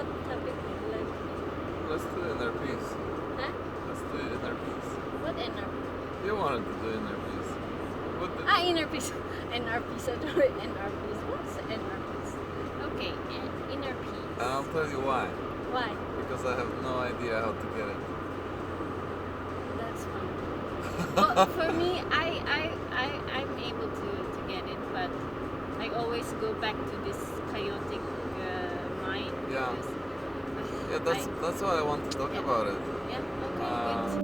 what topic would you like to do? Let's do inner peace. Huh? Let's do inner peace. What inner peace? You wanted to do inner peace. What did Inner peace. Inner peace. I don't know inner peace. What's inner peace? Okay, inner peace. I'll tell you why. Why? Because I have no idea how to get it. That's fine. Well, for me, I'm able to get it, but I always go back to this chaotic mind. Yeah. Because, Yeah, that's why I want to talk about it. Yeah. Okay. Good.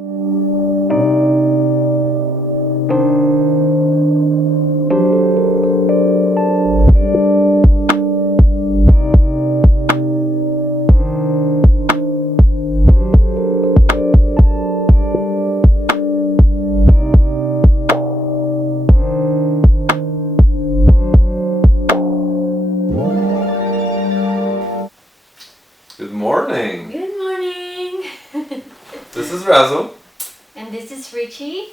Good morning. Good morning. This is Razzle, And this is Richie.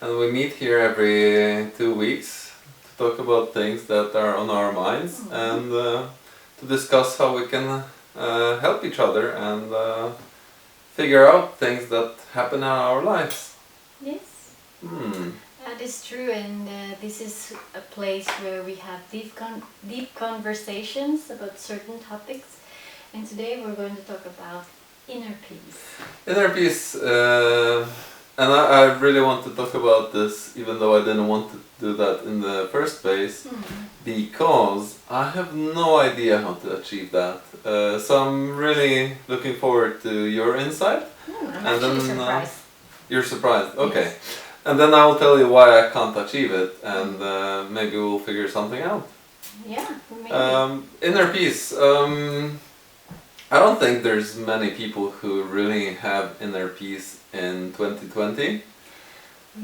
and we meet here every 2 weeks to talk about things that are on our minds and to discuss how we can help each other and figure out things that happen in our lives. Yes. Hmm. That is true, and this is a place where we have deep conversations about certain topics. And today we're going to talk about inner peace. Inner peace, and I really want to talk about this, even though I didn't want to do that in the first place, because I have no idea how to achieve that. So I'm really looking forward to your insight. I'm And actually then, surprised. You're surprised? Okay. Yes. And then I'll tell you why I can't achieve it, and maybe we'll figure something out. Yeah, maybe. Inner peace. I don't think there's many people who really have inner peace in 2020.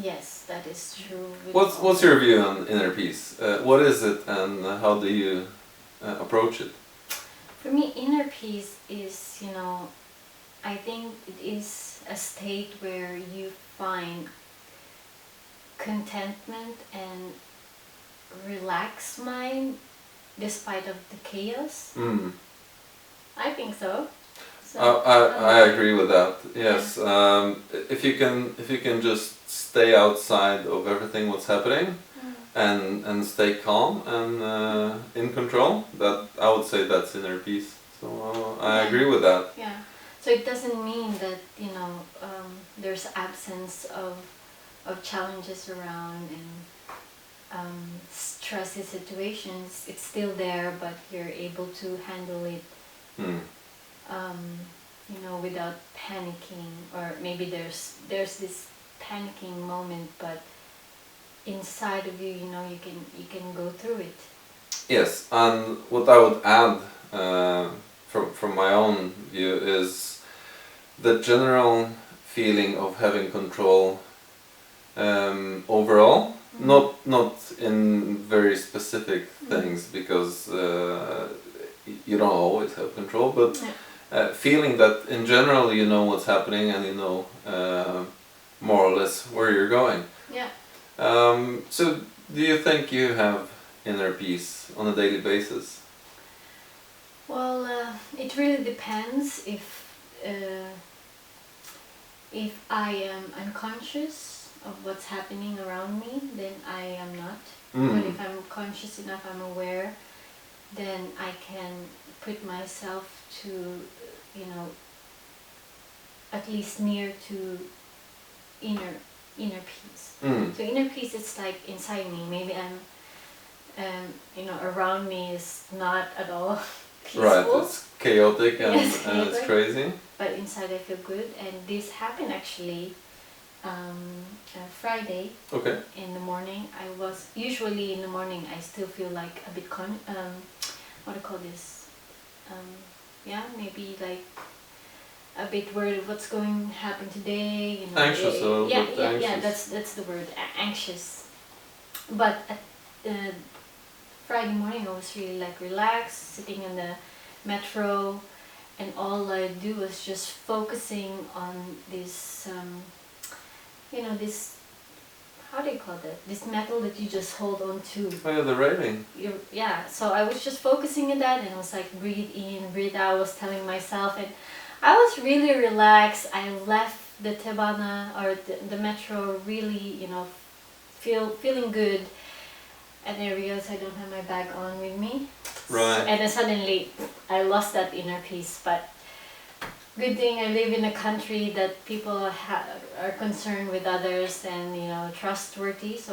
Yes, that is true. What's your view on inner peace? What is it, and how do you approach it? For me, inner peace is, I think it is a state where you find contentment and relaxed mind despite of the chaos. Mm. I think so. I agree with that. Yes, if you can just stay outside of everything what's happening, and stay calm and in control, that I would say that's inner peace. So I agree with that. Yeah. So it doesn't mean that there's absence of challenges around and stressy situations. It's still there, but you're able to handle it. Without panicking, or maybe there's this panicking moment, but inside of you, you can go through it. Yes, and what I would add from my own view is the general feeling of having control overall, not in very specific things, because you don't always have control, but feeling that in general you know what's happening and you know more or less where you're going. Yeah. So do you think you have inner peace on a daily basis? Well, it really depends. If I am unconscious of what's happening around me, then I am not. But if I'm conscious enough, I'm aware, then I can put myself to, at least near to inner peace. So inner peace is like inside me. Maybe I'm, around me is not at all peaceful. Right, it's chaotic and, Yes, and it's crazy. But inside I feel good, and this happened actually Friday. Okay. In the morning. Usually in the morning I still feel like a bit what do you call this? Maybe like a bit worried of what's going to happen today. Anxious, a little bit anxious. Yeah, that's the word, anxious. But at Friday morning I was really like relaxed, sitting in the metro, and all I do was just focusing on this, this, how do you call that? This metal that you just hold on to. Oh yeah, the railing. Yeah, so I was just focusing on that and I was like, breathe in, breathe out. I was telling myself, and I was really relaxed. I left the Tebana or the metro really, feeling good. And I realized I don't have my bag on with me. Right. And then suddenly I lost that inner peace. But good thing I live in a country that people are concerned with others and trustworthy. So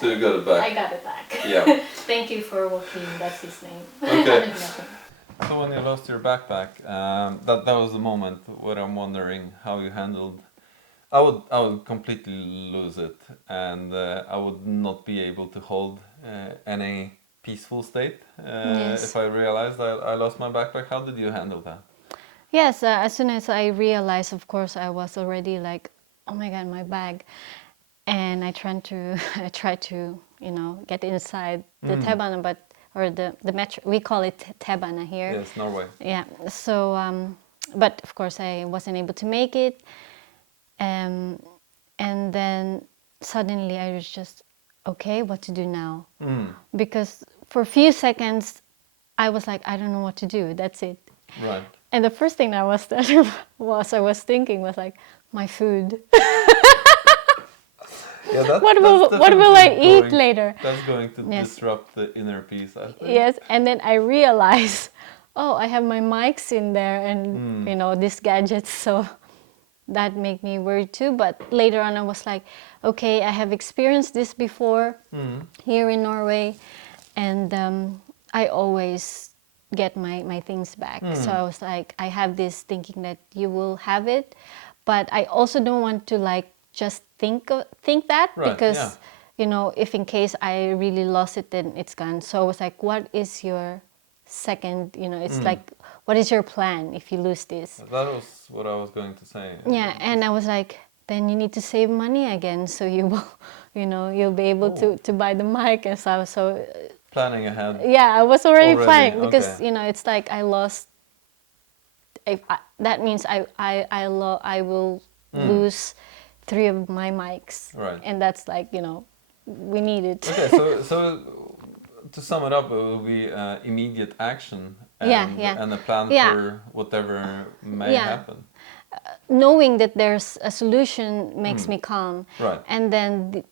So you got it back. I got it back. Yeah. Thank you for walking. That's his name. Okay. So when you lost your backpack, that was the moment where I'm wondering how you handled. I would completely lose it, and I would not be able to hold any peaceful state Yes. if I realized I lost my backpack. How did you handle that? Yes, as soon as I realized, of course, I was already like, oh my God, my bag. And I tried to, get inside the Tebana, or the metro, we call it Tebana here. Yes, Norway. Yeah, so, but of course I wasn't able to make it. And then suddenly I was just, okay, what to do now? Because for a few seconds, I was like, I don't know what to do. That's it. Right. And the first thing I was thinking was like, my food. Yeah, What will I eat later? That's going to Yes. disrupt the inner peace, I think. Yes, and then I realized, oh, I have my mics in there and these gadgets, so that made me worried too. But later on, I was like, okay, I have experienced this before here in Norway, and I always get my things back. So I was like, I have this thinking that you will have it, but I also don't want to like just think that, Right, because if in case I really lost it, then it's gone. So I was like, what is your second, it's like, what is your plan if you lose this? That was what I was going to say. Yeah, and I was like, then you need to save money again, so you will, you'll be able to buy the mic and stuff. So Planning ahead. yeah, I was already planning, because okay. it's like I lost. That means I will lose 3 of my mics, Right. and that's like we need it. Okay, so to sum it up, it will be immediate action and, and a plan for whatever may happen. Knowing that there's a solution makes me calm. Right. And then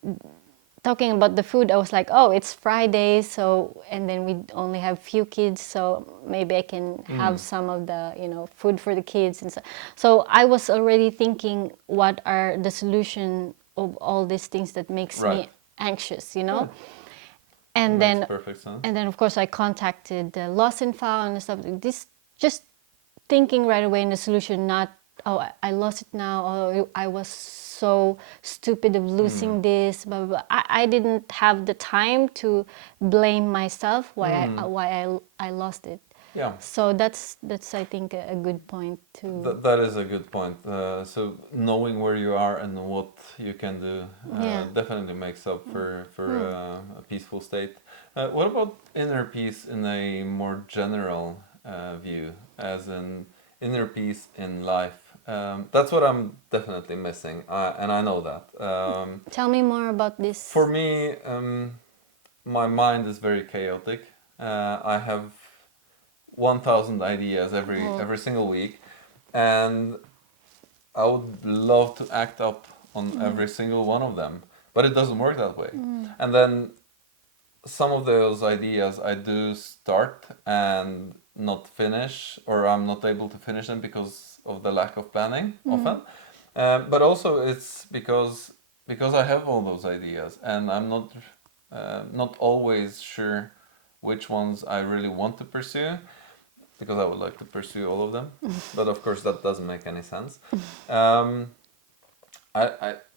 talking about the food, I was like, oh, it's Friday, so, and then we only have few kids, so maybe I can have some of the food for the kids and so I was already thinking, what are the solution of all these things that makes me anxious, Yeah. And Makes perfect sense. and then of course I contacted the Lost and Found and stuff like this, just thinking right away in the solution, not, oh, I lost it now, oh, I was so stupid of losing this, blah, blah, blah. I didn't have the time to blame myself why I lost it. Yeah. So that's I think a good point to. That is a good point. So knowing where you are and what you can do definitely makes up for a peaceful state. What about inner peace in a more general view, as in inner peace in life? That's what I'm definitely missing, and I know that. Tell me more about this. For me, my mind is very chaotic. I have 1,000 ideas every single week, and I would love to act up on every single one of them, but it doesn't work that way. And then some of those ideas I do start and not finish, or I'm not able to finish them because of the lack of planning often. But also it's because I have all those ideas and I'm not always sure which ones I really want to pursue, because I would like to pursue all of them, but of course that doesn't make any sense. I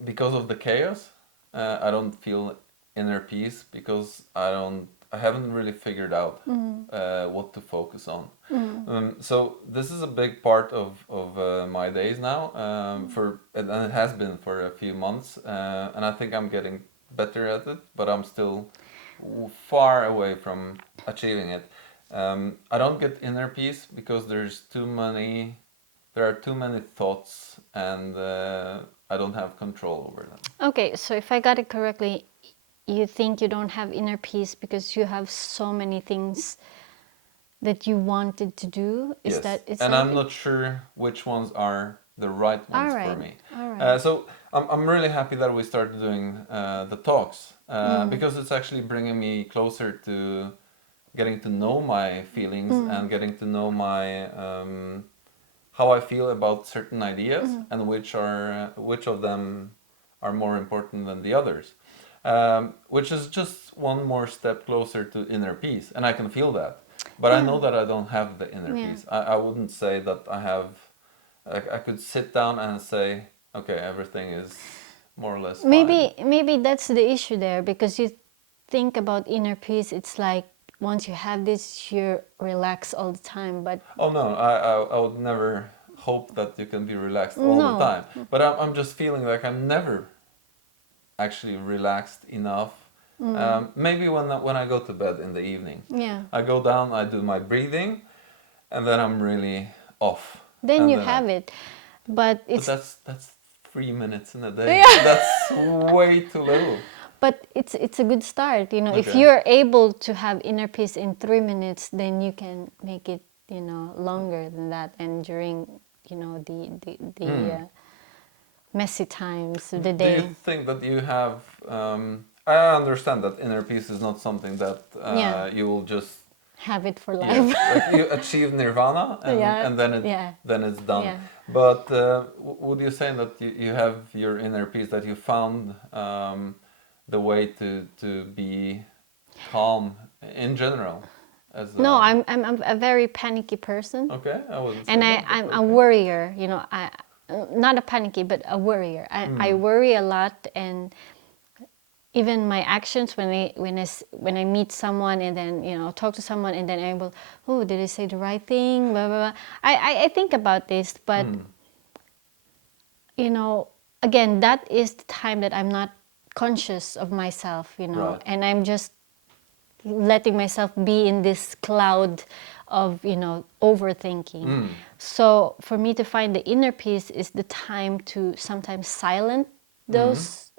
because of the chaos, I don't feel inner peace, because I haven't really figured out what to focus on. So this is a big part of my days now, and it has been for a few months, and I think I'm getting better at it, but I'm still far away from achieving it. I don't get inner peace because there are too many thoughts, and I don't have control over them. Okay, so if I got it correctly, you think you don't have inner peace because you have so many things that you wanted to do? Is Yes, that and I'm it? not sure which ones are the right All ones for right, me. all right. So I'm really happy that we started doing the talks because it's actually bringing me closer to getting to know my feelings and getting to know my how I feel about certain ideas and which of them are more important than the others. Which is just one more step closer to inner peace, and I can feel that. But I know that I don't have the inner Yeah. peace. I wouldn't say that I have. I could sit down and say, okay, everything is more or less fine. Maybe that's the issue there, because you think about inner peace, it's like once you have this, you're relaxed all the time. But Oh no, I would never hope that you can be relaxed all the no, time. But I'm just feeling like I'm never actually relaxed enough. Maybe when I go to bed in the evening, yeah. I go down, I do my breathing, and then I'm really off. Then And you then I, have it, but but it's that's 3 minutes in a day. yeah. That's way too little. But it's a good start, you know. If Okay. you're able to have inner peace in 3 minutes, then you can make it, you know, longer than that. And during, you know, the messy times of the Do you day. think that you have? I understand that inner peace is not something that Yeah. you will just Have it for yes, life. like you achieve nirvana Yeah, and then yeah, it's done. yeah. But would you say that you have your inner peace, that you found the way to be calm in general? As No, I'm a very panicky person, okay, I wouldn't say and that, but I'm a okay. worrier. You know, I not a panicky, but a worrier. I worry a lot, and even my actions when I meet someone and then, you know, talk to someone and then I will, oh, did I say the right thing? Blah blah blah. I think about this, but you know, again, that is the time that I'm not conscious of myself, you know, Right. and I'm just letting myself be in this cloud of, you know, overthinking. So for me to find the inner peace is the time to sometimes silence those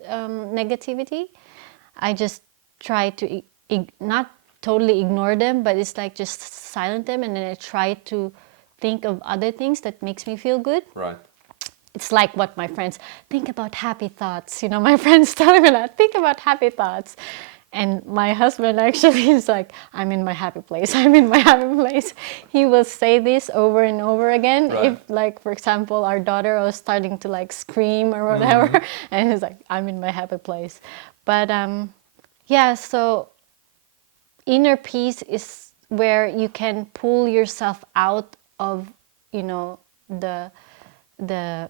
negativity. I just try to not totally ignore them, but it's like just silent them, and then I try to think of other things that makes me feel good. Right. It's like what my friends think about happy thoughts. You know, my friends tell me that, think about happy thoughts. And my husband actually is like, I'm in my happy place. I'm in my happy place. He will say this over and over again. Right. If, like, for example, our daughter was starting to like scream or whatever, and he's like, I'm in my happy place. But yeah, so inner peace is where you can pull yourself out of, you know, the the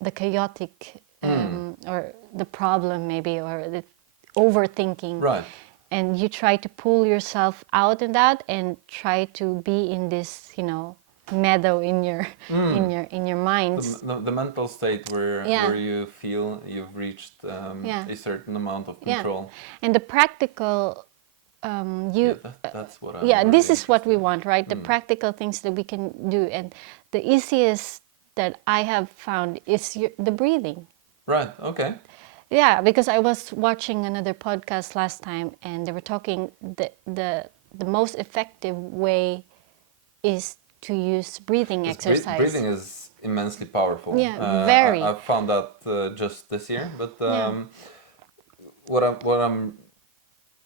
the chaotic or the problem maybe, or the overthinking, Right. and you try to pull yourself out in that and try to be in this, you know, meadow in your in your minds. The mental state Yeah. where you feel you've reached Yeah. a certain amount of Yeah, control. and the practical Yeah, you that's what I'm yeah, really this is what we interested in. want, right? The practical things that we can do, and the easiest that I have found is the breathing. Right. Okay. Yeah, because I was watching another podcast last time, and they were talking the most effective way is to use breathing Yes, exercise. breathing is immensely powerful. Yeah, very. I've found that just this year. But Yeah. what I'm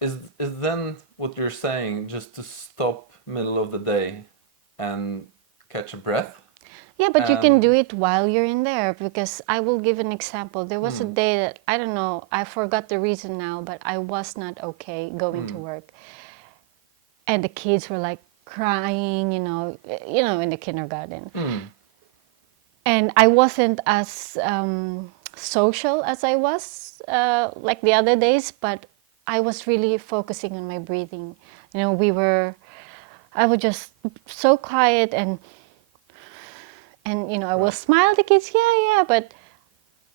is then what you're saying, just to stop middle of the day and catch a breath. Yeah, but you can do And it while you're in there, because I will give an example. There was a day that, I don't know, I forgot the reason now, but I was not okay going to work. And the kids were like crying, you know, in the kindergarten. And I wasn't as social as I was like the other days, but I was really focusing on my breathing. You know, I was just so quiet, and you know, I will smile at the kids, yeah, but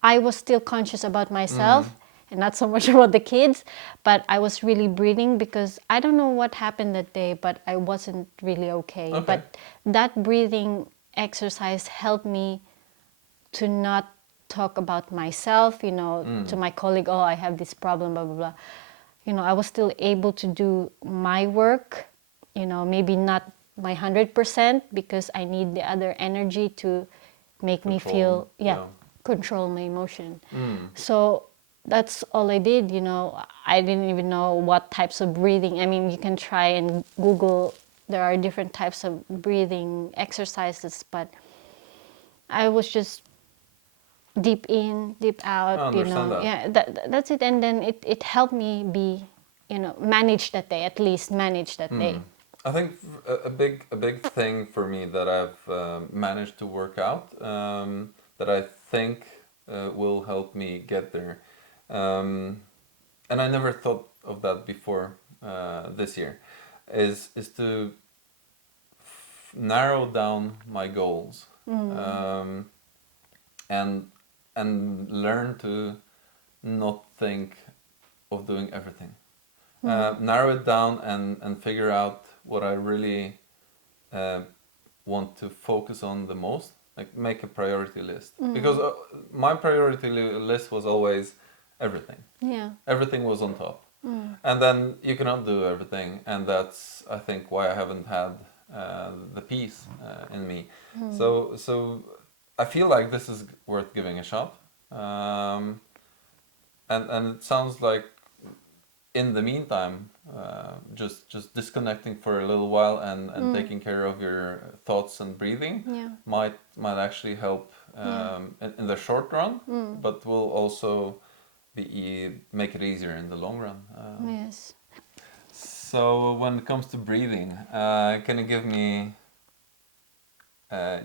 I was still conscious about myself and not so much about the kids. But I was really breathing, because I don't know what happened that day, but I wasn't really okay. okay. But that breathing exercise helped me to not talk about myself, to my colleague, oh, I have this problem, blah, blah, blah. I was still able to do my work, maybe not my 100% because I need the other energy to make me feel, control my emotion. So that's all I did, I didn't even know what types of breathing. I mean, you can try and Google, there are different types of breathing exercises, but I was just deep in, deep out, I understand that. Yeah, that's it. And then it helped me be, manage that day, at least manage that day. I think a big thing for me that I've managed to work out, that I think will help me get there, and I never thought of that before this year, is to narrow down my goals, and learn to not think of doing everything. Narrow it down and figure out what I really want to focus on the most. Like make a priority list, because my priority list was always everything. Yeah. Everything was on top, and then you cannot do everything, and that's I think why I haven't had the peace in me. So I feel like this is worth giving a shot, and it sounds like in the meantime, just disconnecting for a little while and taking care of your thoughts and breathing might actually help in the short run, but will also make it easier in the long run. Yes. So when it comes to breathing, can you give me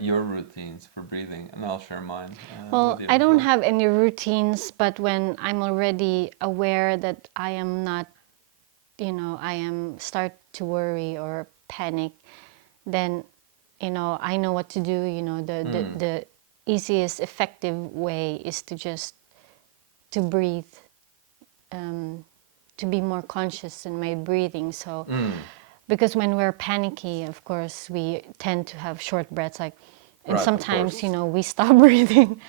your routines for breathing, and I'll share mine. Well, with you I as don't well. have any routines, but when I'm already aware that I am not, I am start to worry or panic, then, I know what to do. The easiest, effective way is to just to breathe, to be more conscious in my breathing. So, because when we're panicky, of course, we tend to have short breaths, like, and Right, of sometimes, course. we stop breathing.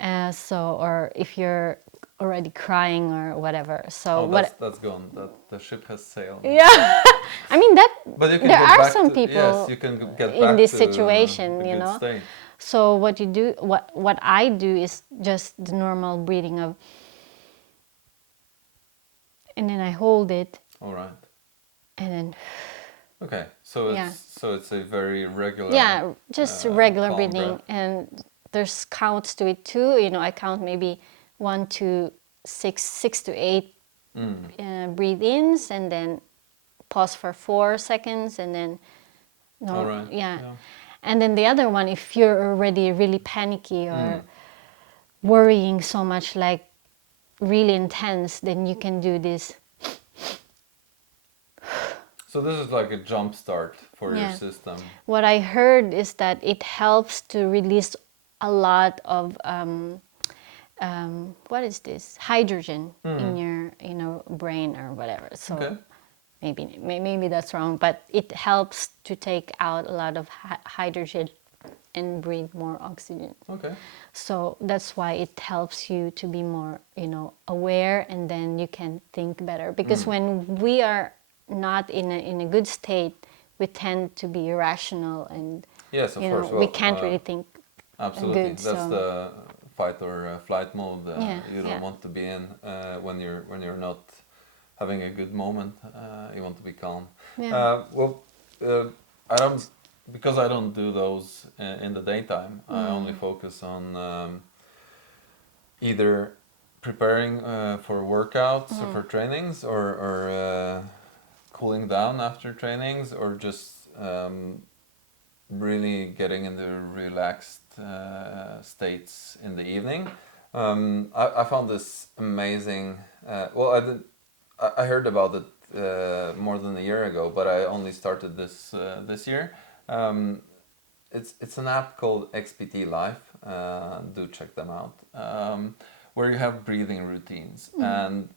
Or if you're already crying or whatever. So Oh, that's gone. The ship has sailed. yeah, I mean that. But you can There get are back some to, people yes, you can get in back this to situation, the good state. So what you do, what I do is just the normal breathing of, and then I hold it, All right. and then Okay. So yeah. it's a very regular. Yeah, just regular calm breathing, breath. and there's counts to it too. I count maybe 1 to 6, 6 to 8 breathe ins, and then pause for 4 seconds, and then All right. yeah. And then the other one, if you're already really panicky or worrying so much, like really intense, then you can do this. So this is like a jump start for your Yeah. system. What I heard is that it helps to release a lot of what is this, hydrogen in your brain or whatever. So Okay. maybe that's wrong, but it helps to take out a lot of hydrogen and breathe more oxygen. Okay. So that's why it helps you to be more aware, and then you can think better, because when we are not in a good state, we tend to be irrational, and Yes, of course. we Well, can't really think absolutely. good. That's So the fight or flight mode Yeah, you don't yeah. want to be in when you're not having a good moment. You want to be calm. Yeah. I don't, because I don't do those in the daytime. I only focus on either preparing for workouts or for trainings, or cooling down after trainings, or just really getting into relaxed states in the evening. I found this amazing. Well, I heard about it more than a year ago, but I only started this year. It's an app called XPT Life. Do check them out. Where you have breathing routines, and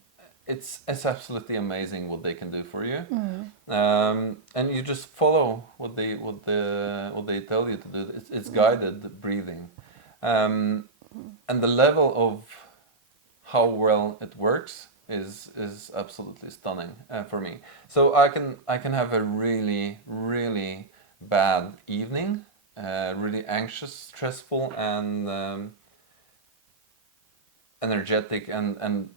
it's absolutely amazing what they can do for you. And you just follow what they tell you to do. It's guided breathing. and the level of how well it works is absolutely stunning for me. So I can have a really bad evening, really anxious, stressful, and energetic and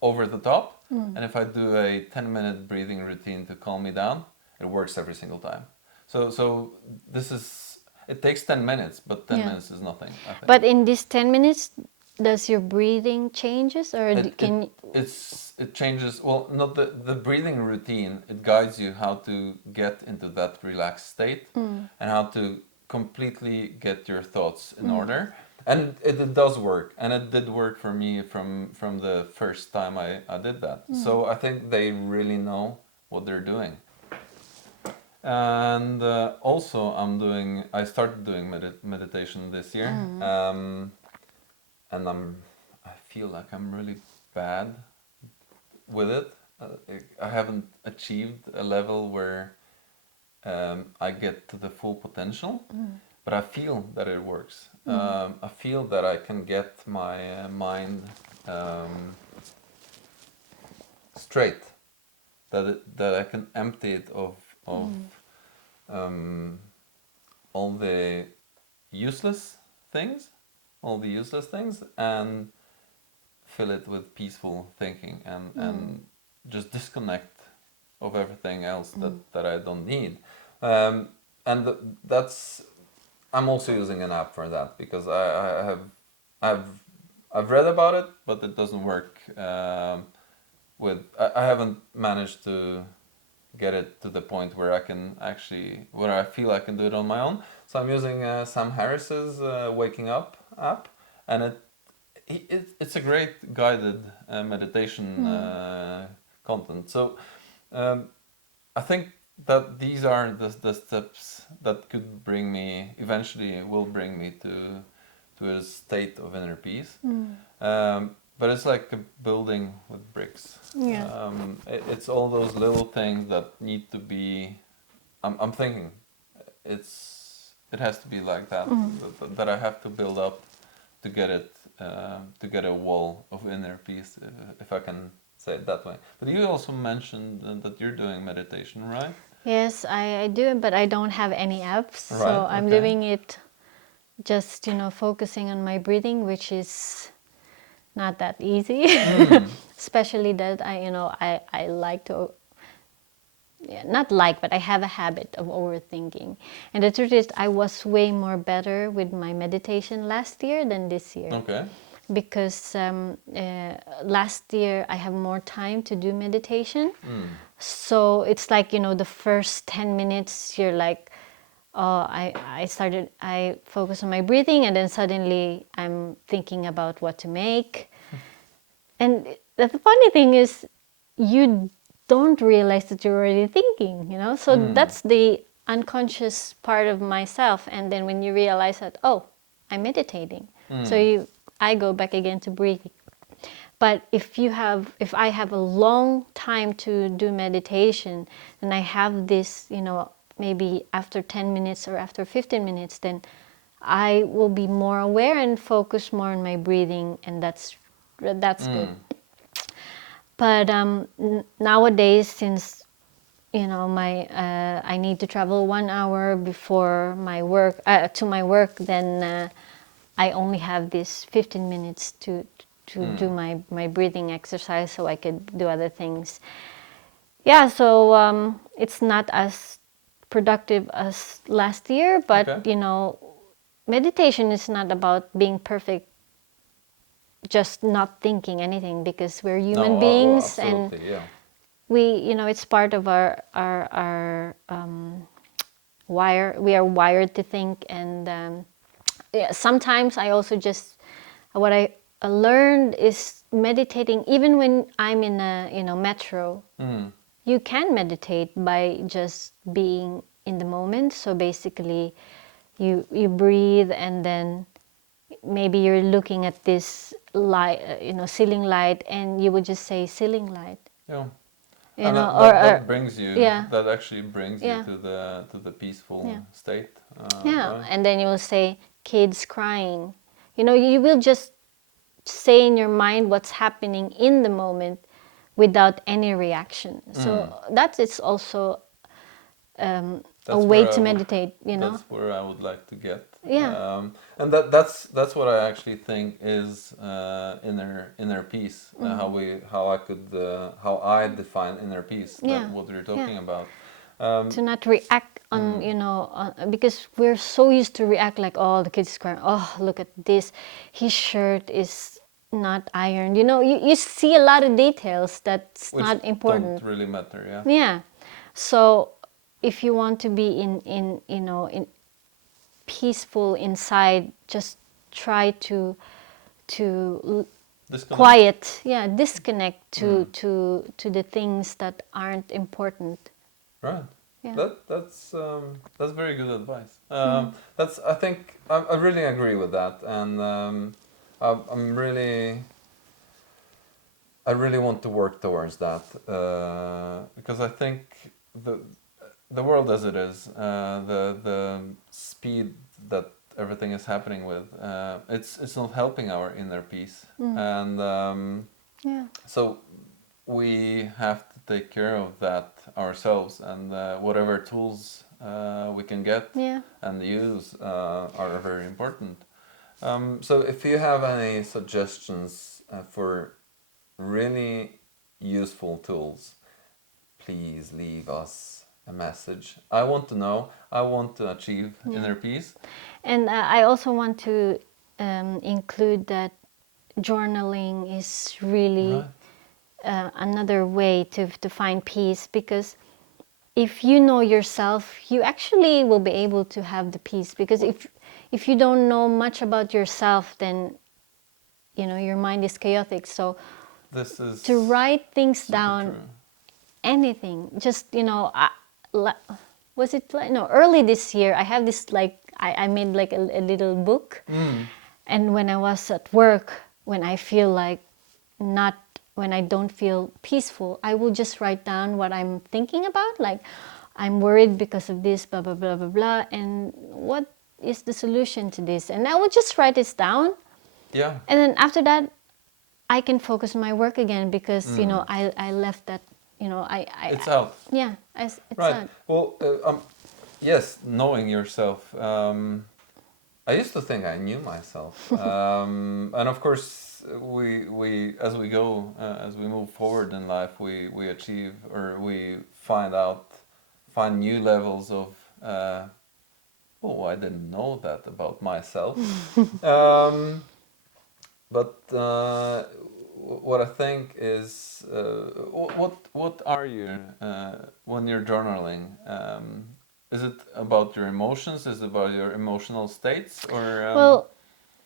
over the top. And if I do a 10-minute breathing routine to calm me down, it works every single time. So this is, it takes 10 minutes, but 10 Yeah. minutes is nothing, I think. But in these 10 minutes, does your breathing changes or can It changes, well, not the breathing routine, it guides you how to get into that relaxed state and how to completely get your thoughts in order. And it does work, and it did work for me from the first time I did that. So I think they really know what they're doing. And also I started doing meditation this year. And I feel like I'm really bad with it. I haven't achieved a level where I get to the full potential, but I feel that it works. I feel that I can get my mind straight, that I can empty it of um, all the useless things, and fill it with peaceful thinking and just disconnect of everything else that I don't need. And that's, I'm also using an app for that because I've I've read about it, but it doesn't work I haven't managed to get it to the point where I can actually, where I feel I can do it on my own. So I'm using Sam Harris's Waking Up app, and it's a great guided meditation content. So I think that these are the steps that could bring me, eventually will bring me to a state of inner peace. But it's like a building with bricks. Yeah. It's all those little things that need to be. I'm thinking, it has to be like that. That I have to build up to get it to get a wall of inner peace, if I can say it that way. But you also mentioned that you're doing meditation, right? Yes, I do, but I don't have any apps, so Right, I'm okay. doing it just focusing on my breathing, which is not that easy. Especially that I like to, yeah, not like, but I have a habit of overthinking. And the truth is, I was way more better with my meditation last year than this year. Okay. Because last year I have more time to do meditation. So it's like, the first 10 minutes you're like, oh, I focus on my breathing, and then suddenly I'm thinking about what to make. And the funny thing is, you don't realize that you're already thinking, So that's the unconscious part of myself. And then when you realize that, oh, I'm meditating. So I go back again to breathing. But if I have a long time to do meditation, and I have this, maybe after 10 minutes or after 15 minutes, then I will be more aware and focus more on my breathing, and that's good. But nowadays, since my I need to travel 1 hour before my work to my work, then I only have this 15 minutes to do my breathing exercise, so I could do other things. Yeah, so it's not as productive as last year, but Okay. meditation is not about being perfect, just not thinking anything, because we're human No, beings, and absolutely, yeah. it's part of our we are wired to think. And yeah, sometimes I also just, what I learned is meditating, even when I'm in a metro. You can meditate by just being in the moment. So basically, you breathe, and then maybe you're looking at this light, ceiling light, and you would just say ceiling light. Yeah. You And know, that brings you, yeah, that actually brings you yeah, to the peaceful yeah, state, yeah. right? And then you will say kids crying, you will just say in your mind what's happening in the moment without any reaction. So that is also a That's way where to meditate, That's where I would like to get. Yeah. And that's what I actually think is inner peace. How I define inner peace. Yeah. What you're talking Yeah. about. To not react on, because we're so used to react like, oh, the kid's crying, oh, look at this, his shirt is not ironed. You see a lot of details that's Which not important. don't really matter, yeah. Yeah. So if you want to be in peaceful inside, just try to Disconnect. quiet, disconnect to the things that aren't important. Right. Yeah. That's very good advice. I think I really agree with that, and I really want to work towards that because I think the world as it is, the speed that everything is happening with, it's not helping our inner peace, and Yeah. so we have to take care of that ourselves, and whatever tools we can get Yeah. and use are very important. So if you have any suggestions for really useful tools, please leave us a message. I want to know. I want to achieve inner peace. And I also want to include that journaling is really another way to find peace, because if you know yourself, you actually will be able to have the peace, because if you don't know much about yourself, then your mind is chaotic. So This is to write things super down, true. anything, just was it like, no, early this year I have this, like, I made like a little book. And when I was at work, when I feel like not when I don't feel peaceful, I will just write down what I'm thinking about, like, I'm worried because of this, blah blah blah blah blah, and what is the solution to this, and I will just write this down. Yeah. And then after that, I can focus on my work again, because I left that, It's out. Yeah, it's Right. out. Well, yes, knowing yourself. I used to think I knew myself, and of course, we as we go, as we move forward in life, we achieve, or we find new levels of. Oh, I didn't know that about myself. But what I think is, what are you when you're journaling? Is it about your emotions? Is it about your emotional states, or? Well,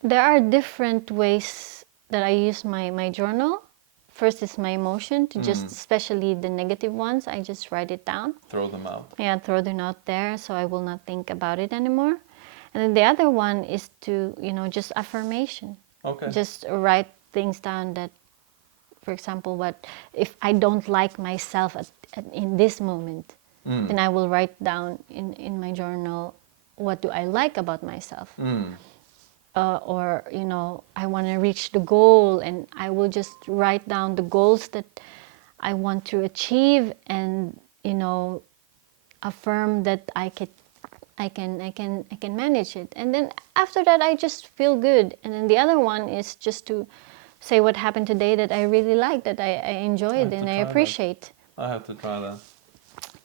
there are different ways that I use my journal. First is my emotion, to just, especially the negative ones, I just write it down. Throw them out. Yeah, throw them out there, so I will not think about it anymore. And then the other one is to, just affirmation. Okay. Just write things down that, for example, what if I don't like myself in this moment, then I will write down in my journal, what do I like about myself. Or I want to reach the goal, and I will just write down the goals that I want to achieve, and affirm that I can manage it. And then after that, I just feel good. And then the other one is just to say what happened today that I really like, that I enjoyed and I appreciate. I have to try that.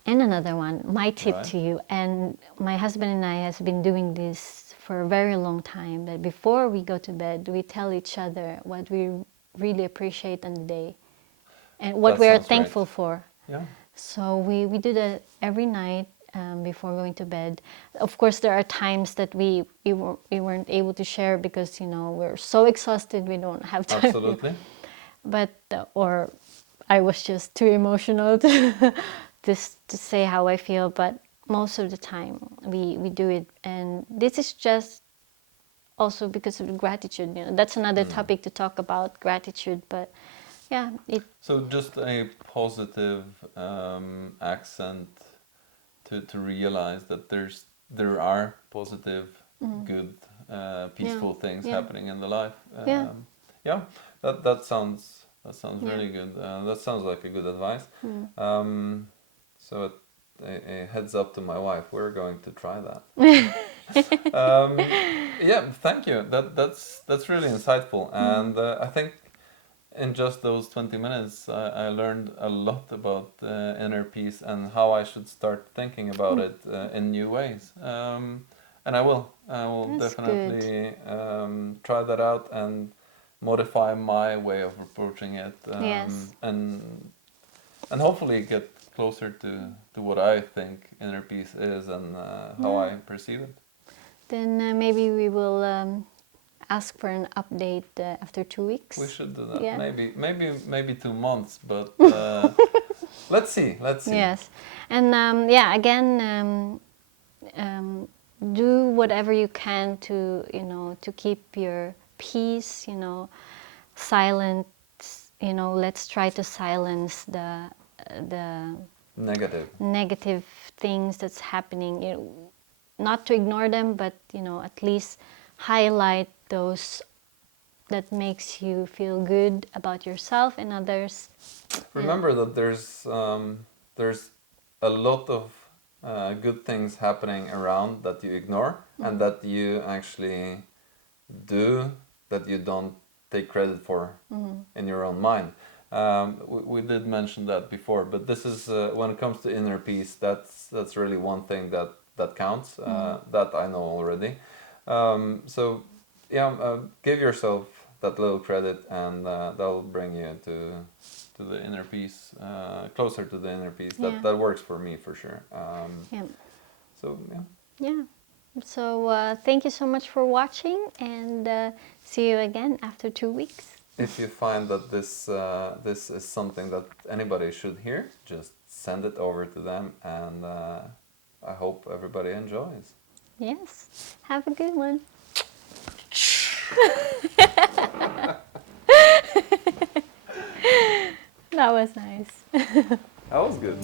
And another one, my tip Right. to you, and my husband and I has been doing this for a very long time, that before we go to bed, we tell each other what we really appreciate on the day and what That we are sounds great. thankful for. Yeah. So we do that every night before going to bed. Of course, there are times that we weren't able to share because, we're so exhausted, we don't have time. Absolutely. But, or I was just too emotional to, to say how I feel. But most of the time we do it. And this is just also because of gratitude. That's another topic to talk about, gratitude. But yeah, So just a positive accent to realize that there are positive, good peaceful things Yeah. happening in the life. Yeah. Yeah, that sounds really good. That sounds like a good advice. So a heads up to my wife, we're going to try that. Yeah, thank you. That's really insightful, and I think in just those 20 minutes, I learned a lot about inner peace and how I should start thinking about it in new ways. And I will That's definitely try that out and modify my way of approaching it. Yes. And hopefully get closer to what I think inner peace is and how I perceive it. Then maybe we will ask for an update after 2 weeks. We should do that. Yeah. Maybe 2 months, but let's see. Yes, and again, do whatever you can to to keep your peace. Silence. Let's try to silence the negative things that's happening. Not to ignore them, but at least highlight those that makes you feel good about yourself and others. Remember that there's a lot of good things happening around that you ignore and that you actually do that you don't take credit for in your own mind. We did mention that before, but this is when it comes to inner peace. That's really one thing that counts. That I know already. So yeah, give yourself that little credit, and that'll bring you to the inner peace, closer to the inner peace. That works for me for sure. Yeah. So yeah. Yeah. So thank you so much for watching, and see you again after 2 weeks. If you find that this is something that anybody should hear, just send it over to them, and I hope everybody enjoys. Yes. Have a good one. That was nice. That was good.